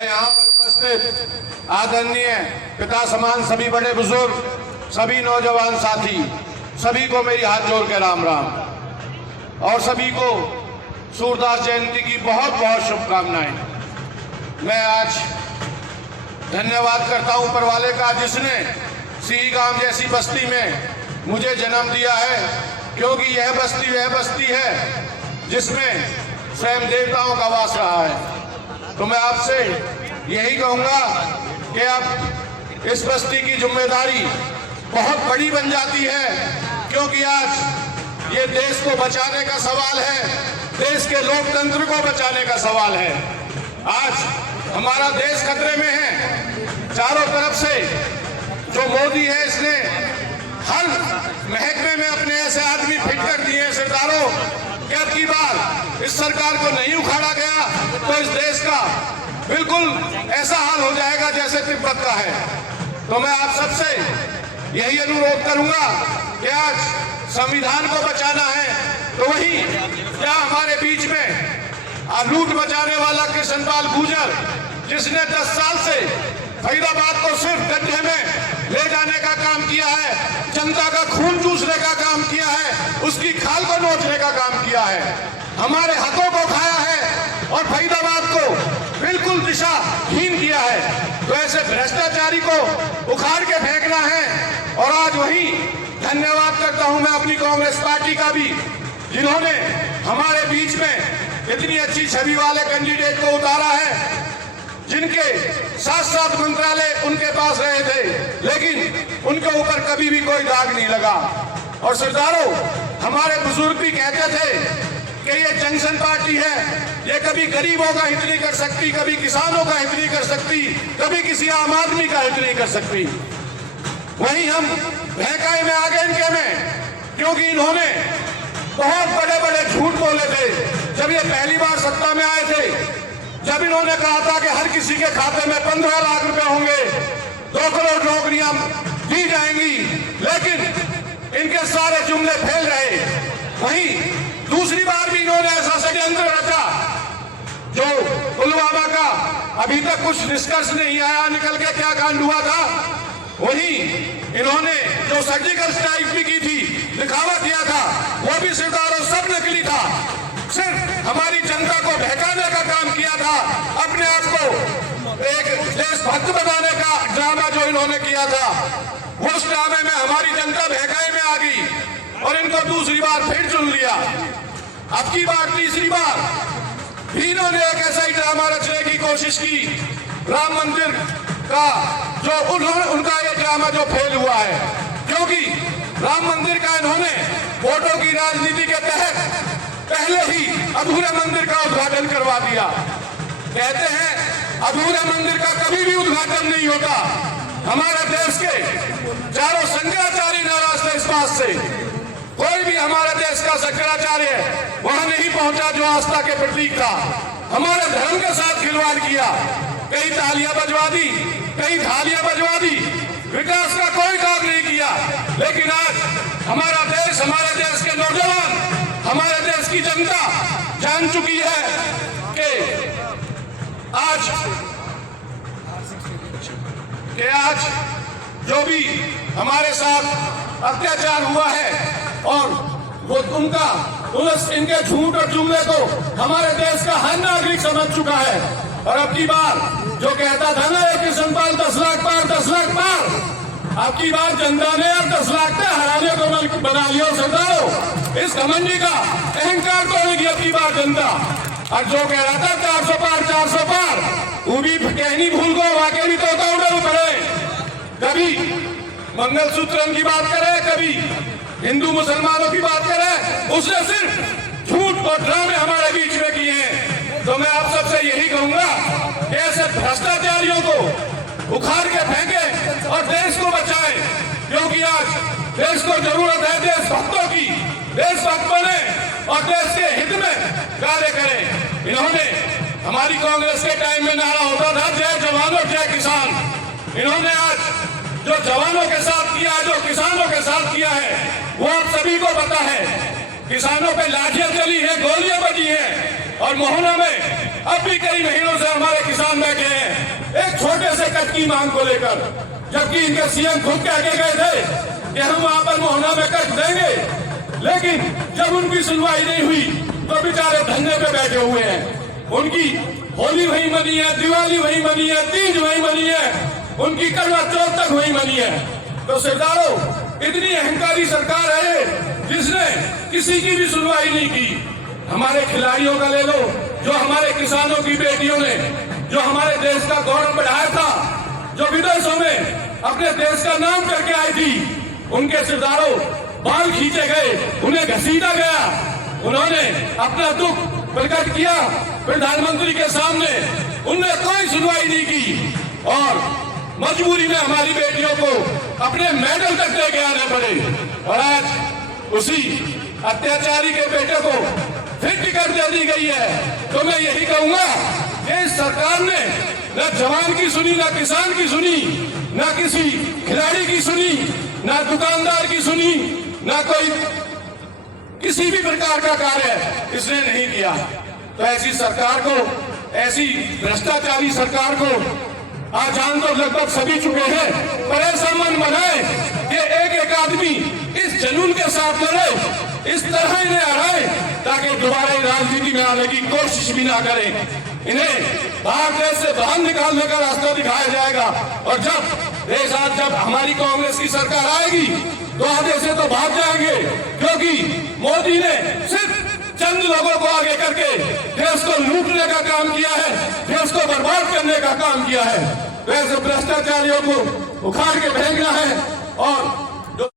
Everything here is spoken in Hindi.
यहाँ पर उपस्थित आदरणीय पिता समान सभी बड़े बुजुर्ग, सभी नौजवान साथी, सभी को मेरी हाथ जोड़ के राम राम और सभी को सूरदास जयंती की बहुत बहुत शुभकामनाएं। मैं आज धन्यवाद करता हूं ऊपर वाले का, जिसने सिही गांव जैसी बस्ती में मुझे जन्म दिया है, क्योंकि यह बस्ती वह बस्ती है जिसमें स्वयं देवताओं का वास रहा है। तो मैं आपसे यही कहूंगा कि अब इस बस्ती की जिम्मेदारी बहुत बड़ी बन जाती है, क्योंकि आज ये देश को बचाने का सवाल है, देश के लोकतंत्र को बचाने का सवाल है। आज हमारा देश खतरे में है। चारों तरफ से जो मोदी है, इसने हर महकमे में अपने ऐसे आदमी फिट कर दिए हैं सरदारों, कि अब की बार इस सरकार को नहीं उखाड़ा गया तो इस देश का बिल्कुल ऐसा हाल हो जाएगा जैसे तिब्बत का है। तो मैं आप सबसे यही अनुरोध करूंगा कि आज संविधान को बचाना है, तो वही क्या हमारे बीच में लूट मचाने वाला कृष्णपाल गुर्जर, जिसने 10 साल से फरीदाबाद को सिर्फ गड्ढे में ले जाने का काम किया है, जनता का खून चूसने का काम किया है, उसकी खाल को नोचने का काम किया है, हमारे हकों को खाया है और फरीदाबाद को बिल्कुल दिशाहीन किया है। तो ऐसे भ्रष्टाचारी को उखाड़ के फेंकना है। और आज वही धन्यवाद करता हूं मैं अपनी कांग्रेस पार्टी का भी, जिन्होंने हमारे बीच में इतनी अच्छी छवि वाले कैंडिडेट को उतारा है, जिनके 7 मंत्रालय उनके पास रहे थे, लेकिन उनके ऊपर कभी भी कोई दाग नहीं लगा। और सरदारों, हमारे बुजुर्ग भी कहते थे कि ये जंक्शन पार्टी है, ये कभी गरीबों का हित नहीं कर सकती, कभी किसानों का हित नहीं कर सकती, कभी किसी आम आदमी का हित नहीं कर सकती। वहीं हम बहकाए में आ गए इनके में, क्योंकि इन्होंने बहुत बड़े बड़े झूठ बोले थे जब ये पहली बार सत्ता में आए थे। जब इन्होंने कहा था कि हर किसी के खाते में 15 लाख रुपए होंगे, 2 करोड़ नौकरियां दी जाएंगी, लेकिन इनके सारे जुमले फैल रहे। वहीं दूसरी बार भी इन्होंने ऐसा षड्यंत्र रचा, जो पुलवामा का अभी तक कुछ निष्कर्ष नहीं आया निकल के क्या कांड हुआ था। वहीं इन्होंने जो सर्जिकल स्ट्राइक भी की थी, दिखावा किया था, वो भी सरदारों सब नकली था। सिर्फ हमारी जनता को बहकाने का काम किया था, अपने आप को एक देशभक्त बनाने का ड्रामा जो इन्होंने किया था, उस ड्रामे में हमारी जनता बहकाए में आ गई और इनको दूसरी बार फिर चुन लिया। अब की बार तीसरी बार भी इन्होंने एक ऐसा ही ड्रामा रचने की कोशिश की। राम मंदिर का जो उनका ये ड्रामा जो फेल हुआ है, क्योंकि राम मंदिर का इन्होंने वोटों की राजनीति के तहत पहले ही अधूरे मंदिर का उद्घाटन करवा दिया। कहते हैं अधूरे मंदिर का कभी भी उद्घाटन नहीं होता। हमारे देश के चारों शंकराचार्य नाराज थे इस बात से। कोई भी हमारे देश का शंकराचार्य वहां नहीं पहुंचा जो आस्था के प्रतीक था। हमारे धर्म के साथ खिलवाड़ किया, कई तालियां बजवा दी, कई थालियां बजवा दी, विकास का कोई काम नहीं किया। लेकिन आज हमारा देश, हमारे देश के नौजवान, हमारे देश की जनता जान चुकी है कि आज जो भी हमारे साथ अत्याचार हुआ है और वो इनके झूठ और जुमले को हमारे देश का हर नागरिक समझ चुका है। और अब की बार जो कहता था ना कृष्णपाल 10 लाख पार 10 लाख पार, अब की बार जनता ने अब 10 लाख पे हराने को बना लिया। सरदारों, इस घमंडी का अहंकार तोड़ेगी अब की बार जनता। और जो कह रहा था 400 पार 400 पार, वो भी कहनी भूल गो, वाकई भी तो उड़े पड़े। कभी मंगलसूत्र की बात करे, कभी हिंदू मुसलमानों की बात करे, उसने सिर्फ झूठ और ड्रामे हमारे बीच में किए हैं। तो मैं आप सबसे यही कहूंगा कि ऐसे भ्रष्टाचारियों को उखाड़ के फेंके और देश को बचाए, क्योंकि आज देश को जरूरत है देशभक्तों की। देशभक्त बने और देश के हित में कार्य करें। इन्होंने हमारी कांग्रेस के टाइम में नारा होता था जय जवानों जय किसान। इन्होंने आज जो जवानों के साथ किया, जो किसानों के साथ किया है, वो आप सभी को पता है। किसानों पे लाठियां चली है, गोलियां बजी हैं और मोहना में अब भी कई महीनों से हमारे किसान बैठे हैं। की मांग को लेकर, जबकि इनके सीएम खुद कह के गए थे कि हम वहां पर मोहना में कट देंगे, लेकिन जब उनकी सुनवाई नहीं हुई तो बेचारे धरने पे बैठे हुए हैं। उनकी होली वही मनी है, दिवाली वही मनी है, तीज वही मनी है, उनकी करवा चौथ तक वही मनी है। तो सरदारों, इतनी अहंकारी सरकार है जिसने किसी की भी सुनवाई नहीं की। हमारे खिलाड़ियों का ले लो, जो हमारे किसानों की बेटियों ने जो हमारे देश का गौरव बढ़ाया था, जो विदेशों में अपने देश का नाम करके आई थी, उनके सरदारों बाल खींचे गए, उन्हें घसीटा गया। उन्होंने अपना दुख प्रकट किया प्रधानमंत्री के सामने, उनने कोई सुनवाई नहीं की और मजबूरी में हमारी बेटियों को अपने मेडल तक दे के आने पड़े। और आज उसी अत्याचारी के बेटे को फिर टिकट दे दी गई है। तो मैं यही कहूंगा कि इस सरकार ने न जवान की सुनी, न किसान की सुनी, न किसी खिलाड़ी की सुनी, न दुकानदार की सुनी, न कोई किसी भी प्रकार का कार्य इसने नहीं किया। तो ऐसी सरकार को, ऐसी भ्रष्टाचारी सरकार को आज जान तो लगभग सभी चुके हैं, पर ऐसा मन बनाए कि एक एक आदमी इस जुनून के साथ लड़े, इस तरह इन्हें हराए ताकि दोबारा राजनीति में आने की कोशिश भी ना करें। इन्हें भारत देश से बाहर निकालने का रास्ता दिखाया जाएगा। और जब हमारी कांग्रेस की सरकार आएगी तो आधे से तो भाग जाएंगे, क्योंकि मोदी ने सिर्फ चंद लोगों को आगे करके देश को लूटने का काम किया है, देश को बर्बाद करने का काम किया है। वैसे भ्रष्टाचारियों को उखाड़ के फेंकना है और